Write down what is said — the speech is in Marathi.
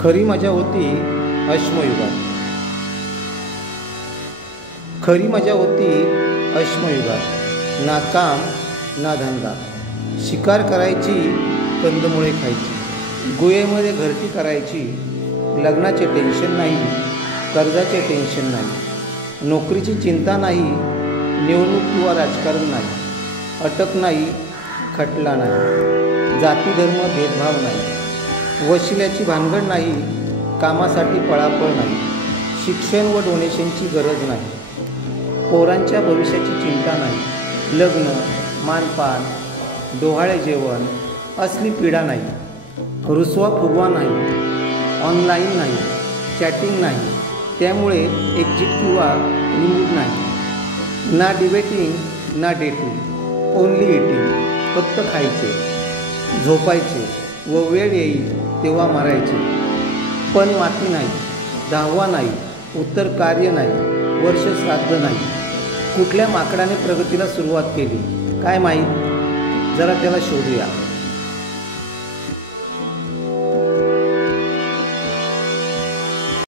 खरी मजा होती अश्मयुगात. खरी मजा होती अश्मयुगात. ना काम ना धंदा, शिकार करायची, कंदमुळे खायची, गुहेमध्ये घरटी करायची. लग्नाचे टेन्शन नाही, कर्जाचे टेन्शन नाही, नोकरीची चिंता नाही, निवडणूक किंवा राजकारण नाही, अटक नाही, खटला नाही, जाती धर्म भेदभाव नाही, वशिल्याची भानगड नाही, कामासाठी पळापळ नाही, शिक्षण व डोनेशनची गरज नाही, पोरांच्या भविष्याची चिंता नाही, लग्न, मानपान, डोहाळे जेवण असली पीडा नाही, रुसवा फुगवा नाही, ऑनलाईन नाही, चॅटिंग नाही, त्यामुळे एक्झिट किंवा रिमूव्ह नाही, ना डिबेटिंग ना डेटिंग, ओनली इटिंग, फक्त खायचे, झोपायचे व वेळ येईल तेव्हा मारायचे. पण माती नाही, दहावा नाही, उत्तर कार्य नाही, वर्ष श्राद्ध नाही. कुठल्या माकडाने प्रगतीला सुरुवात केली काय माहीत, जरा त्याला शोधूया.